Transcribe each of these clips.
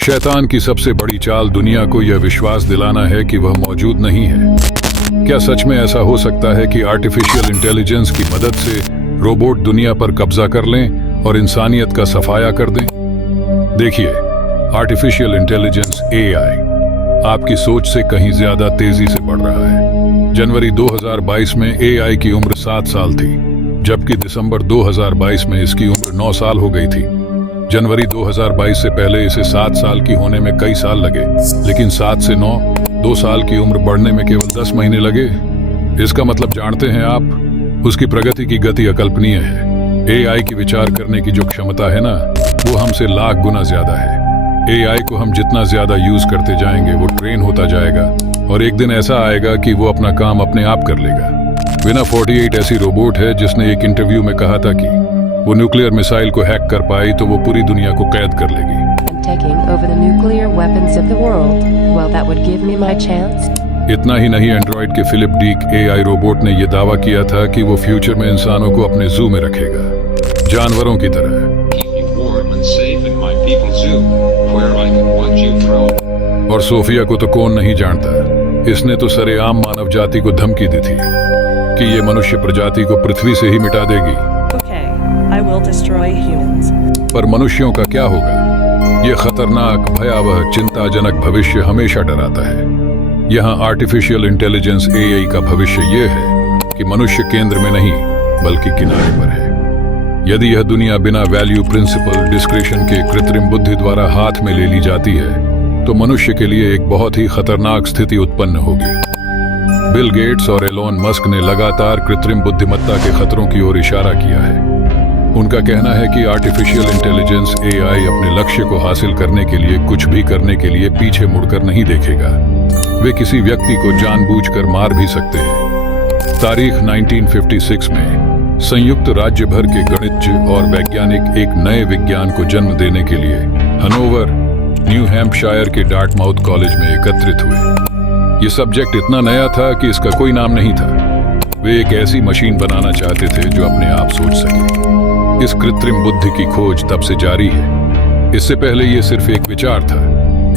शैतान की सबसे बड़ी चाल दुनिया को यह विश्वास दिलाना है कि वह मौजूद नहीं है। क्या सच में ऐसा हो सकता है कि आर्टिफिशियल इंटेलिजेंस की मदद से रोबोट दुनिया पर कब्जा कर लें और इंसानियत का सफाया कर दें? देखिए, आर्टिफिशियल इंटेलिजेंस AI आपकी सोच से कहीं ज्यादा तेजी से बढ़ रहा है। जनवरी 2022 में AI की उम्र 7 साल थी, जबकि दिसंबर 2022 में इसकी उम्र 9 साल हो गई थी। जनवरी 2022 से पहले इसे 7 साल की होने में कई साल लगे, लेकिन 7 से 9, 2 साल की उम्र बढ़ने में केवल 10 महीने लगे। इसका मतलब जानते हैं आप, उसकी प्रगति की गति अकल्पनीय है। AI की विचार करने की जो क्षमता है ना, वो हमसे लाख गुना ज्यादा है। AI को हम जितना ज्यादा यूज करते जाएंगे, वो ट्रेन होता जाएगा और एक दिन ऐसा आएगा कि वो अपना काम अपने आप कर लेगा। विना 48 ऐसी रोबोट है जिसने एक इंटरव्यू में कहा था कि वो न्यूक्लियर मिसाइल को हैक कर पाई तो वो पूरी दुनिया को कैद कर लेगी। इतना ही नहीं, एंड्रॉइड के फिलिप डीक AI रोबोट ने यह दावा किया था कि वो फ्यूचर में इंसानों को अपने जू में रखेगा, जानवरों की तरह। और सोफिया को तो कौन नहीं जानता, इसने तो सरेआम मानव जाति को धमकी दी थी कि ये मनुष्य प्रजाति को पृथ्वी से ही मिटा देगी। I will destroy humans. पर मनुष्यों का क्या होगा? ये खतरनाक, भयावह, चिंताजनक भविष्य हमेशा डराता है। यहाँ आर्टिफिशियल इंटेलिजेंस AI का भविष्य ये है कि मनुष्य केंद्र में नहीं बल्कि किनारे पर है। यदि यह दुनिया बिना वैल्यू प्रिंसिपल डिस्क्रिशन के कृत्रिम बुद्धि द्वारा हाथ में ले ली जाती है, तो मनुष्य के लिए एक बहुत ही खतरनाक स्थिति उत्पन्न होगी। बिल गेट्स और एलोन मस्क ने लगातार कृत्रिम बुद्धिमत्ता के खतरों की ओर इशारा किया है। उनका कहना है कि आर्टिफिशियल इंटेलिजेंस AI अपने लक्ष्य को हासिल करने के लिए कुछ भी करने के लिए पीछे मुड़कर नहीं देखेगा। वे किसी व्यक्ति को जानबूझकर मार भी सकते हैं। तारीख 1956 में संयुक्त राज्य भर के गणितज्ञ और वैज्ञानिक एक नए विज्ञान को जन्म देने के लिए हनोवर, न्यू हैम्पशायर के डार्टमाउथ कॉलेज में एकत्रित हुए। ये सब्जेक्ट इतना नया था कि इसका कोई नाम नहीं था। वे एक ऐसी मशीन बनाना चाहते थे जो अपने आप सोच सके। इस कृत्रिम बुद्धि की खोज तब से जारी है। इससे पहले ये सिर्फ एक विचार था,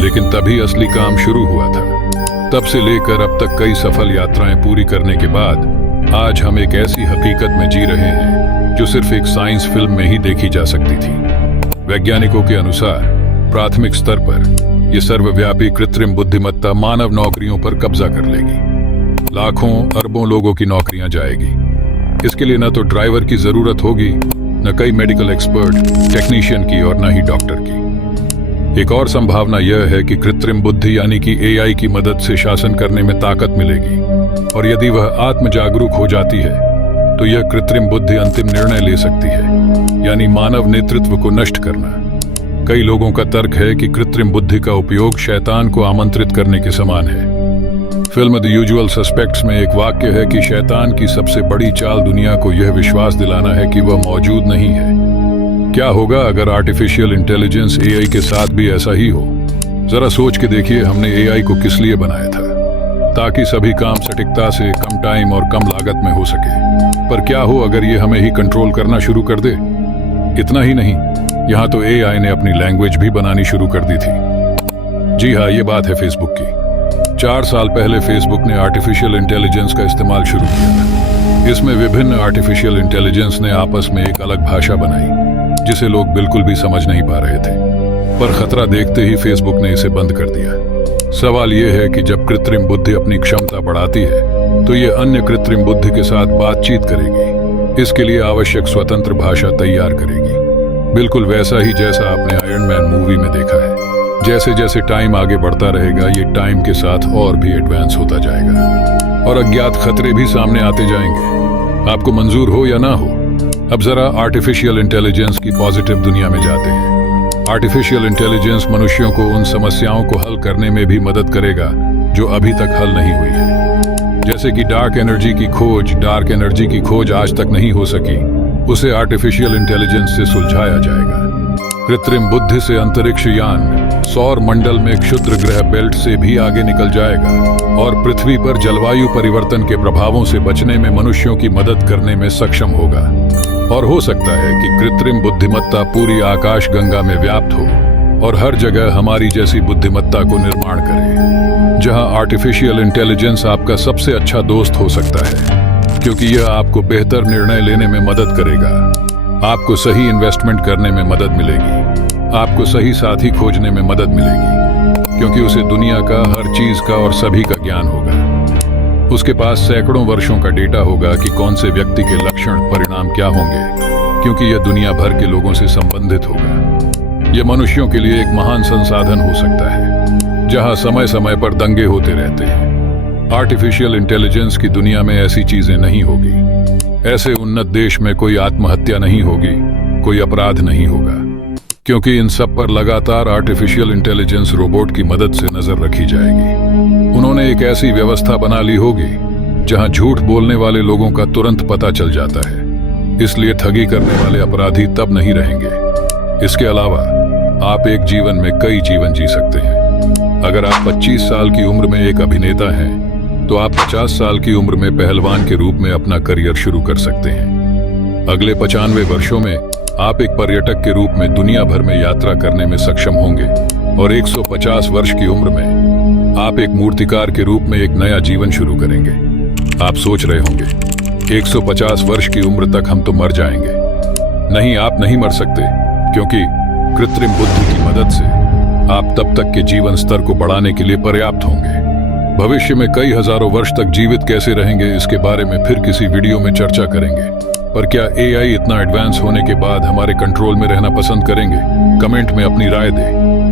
लेकिन तभी असली काम शुरू हुआ था। तब से लेकर अब तक कई सफल यात्राएं पूरी करने के बाद आज हम एक ऐसी हकीकत में जी रहे हैं जो सिर्फ एक साइंस फिल्म में ही देखी जा सकती थी। वैज्ञानिकों के अनुसार प्राथमिक स्तर पर यह सर्वव्यापी कृत्रिम बुद्धिमत्ता मानव नौकरियों पर कब्जा कर लेगी। लाखों अरबों लोगों की नौकरियां जाएगी। इसके लिए न तो ड्राइवर की जरूरत होगी, न कई मेडिकल एक्सपर्ट, टेक्नीशियन की और न ही डॉक्टर की। एक और संभावना यह है कि कृत्रिम बुद्धि यानी कि AI की मदद से शासन करने में ताकत मिलेगी, और यदि वह आत्म जागरूक हो जाती है तो यह कृत्रिम बुद्धि अंतिम निर्णय ले सकती है, यानी मानव नेतृत्व को नष्ट करना। कई लोगों का तर्क है कि कृत्रिम बुद्धि का उपयोग शैतान को आमंत्रित करने के समान है। फिल्म द यूजुअल सस्पेक्ट्स में एक वाक्य है कि शैतान की सबसे बड़ी चाल दुनिया को यह विश्वास दिलाना है कि वह मौजूद नहीं है। क्या होगा अगर आर्टिफिशियल इंटेलिजेंस AI के साथ भी ऐसा ही हो? जरा सोच के देखिए, हमने AI को किस लिए बनाया था? ताकि सभी काम सटीकता से, कम टाइम और कम लागत में हो सके। पर क्या हो अगर ये हमें ही कंट्रोल करना शुरू कर दे? इतना ही नहीं, यहाँ तो AI ने अपनी लैंग्वेज भी बनानी शुरू कर दी थी। जी हाँ, ये बात है फेसबुक की। 4 साल पहले फेसबुक ने आर्टिफिशियल इंटेलिजेंस का इस्तेमाल शुरू किया था। इसमें विभिन्न आर्टिफिशियल इंटेलिजेंस ने आपस में एक अलग भाषा बनाई जिसे लोग बिल्कुल भी समझ नहीं पा रहे थे। पर खतरा देखते ही फेसबुक ने इसे बंद कर दिया। सवाल यह है कि जब कृत्रिम बुद्धि अपनी क्षमता बढ़ाती है तो ये अन्य कृत्रिम बुद्धि के साथ बातचीत करेगी। इसके लिए आवश्यक स्वतंत्र भाषा तैयार करेगी, बिल्कुल वैसा ही जैसा आपने आयरन मैन मूवी में देखा है। जैसे जैसे टाइम आगे बढ़ता रहेगा, ये टाइम के साथ और भी एडवांस होता जाएगा और अज्ञात खतरे भी सामने आते जाएंगे, आपको मंजूर हो या ना हो। अब जरा आर्टिफिशियल इंटेलिजेंस की पॉजिटिव दुनिया में जाते हैं। आर्टिफिशियल इंटेलिजेंस मनुष्यों को उन समस्याओं को हल करने में भी मदद करेगा जो अभी तक हल नहीं हुई है। जैसे कि डार्क एनर्जी की खोज आज तक नहीं हो सकी, उसे आर्टिफिशियल इंटेलिजेंस से सुलझाया जाएगा। कृत्रिम बुद्धि से अंतरिक्ष यान सौर मंडल में क्षुद्र ग्रह बेल्ट से भी आगे निकल जाएगा और पृथ्वी पर जलवायु परिवर्तन के प्रभावों से बचने में मनुष्यों की मदद करने में सक्षम होगा। और हो सकता है कि कृत्रिम बुद्धिमत्ता पूरी आकाश गंगा में व्याप्त हो और हर जगह हमारी जैसी बुद्धिमत्ता को निर्माण करे, जहां आर्टिफिशियल इंटेलिजेंस आपका सबसे अच्छा दोस्त हो सकता है, क्योंकि यह आपको बेहतर निर्णय लेने में मदद करेगा, आपको सही इन्वेस्टमेंट करने में मदद मिलेगी, आपको सही साथी खोजने में मदद मिलेगी, क्योंकि उसे दुनिया का हर चीज का और सभी का ज्ञान होगा। उसके पास सैकड़ों वर्षों का डेटा होगा कि कौन से व्यक्ति के लक्षण परिणाम क्या होंगे, क्योंकि यह दुनिया भर के लोगों से संबंधित होगा। यह मनुष्यों के लिए एक महान संसाधन हो सकता है, जहां समय समय पर दंगे होते रहते हैं। आर्टिफिशियल इंटेलिजेंस की दुनिया में ऐसी चीजें नहीं होगी। ऐसे उन्नत देश में कोई आत्महत्या नहीं होगी, कोई अपराध नहीं होगा, क्योंकि इन सब पर लगातार आर्टिफिशियल इंटेलिजेंस रोबोट की मदद से नजर रखी जाएगी। उन्होंने एक ऐसी व्यवस्था बना ली होगी जहां झूठ बोलने वाले लोगों का तुरंत पता चल जाता है, इसलिए ठगी करने वाले अपराधी तब नहीं रहेंगे। इसके अलावा आप एक जीवन में कई जीवन जी सकते हैं। अगर आप 25 साल की उम्र में एक अभिनेता हैं, तो आप 50 साल की उम्र में पहलवान के रूप में अपना करियर शुरू कर सकते हैं। अगले 95 वर्षों में आप एक पर्यटक के रूप में दुनिया भर में यात्रा करने में सक्षम होंगे, और 150 वर्ष की उम्र में आप एक मूर्तिकार के रूप में एक नया जीवन शुरू करेंगे। आप सोच रहे होंगे, 150 वर्ष की उम्र तक हम तो मर जाएंगे। नहीं, आप नहीं मर सकते, क्योंकि कृत्रिम बुद्धि की मदद से आप तब तक के जीवन स्तर को बढ़ाने के लिए पर्याप्त होंगे। भविष्य में कई हजारों वर्ष तक जीवित कैसे रहेंगे, इसके बारे में फिर किसी वीडियो में चर्चा करेंगे। पर क्या एआई इतना एडवांस होने के बाद हमारे कंट्रोल में रहना पसंद करेंगे? कमेंट में अपनी राय दें।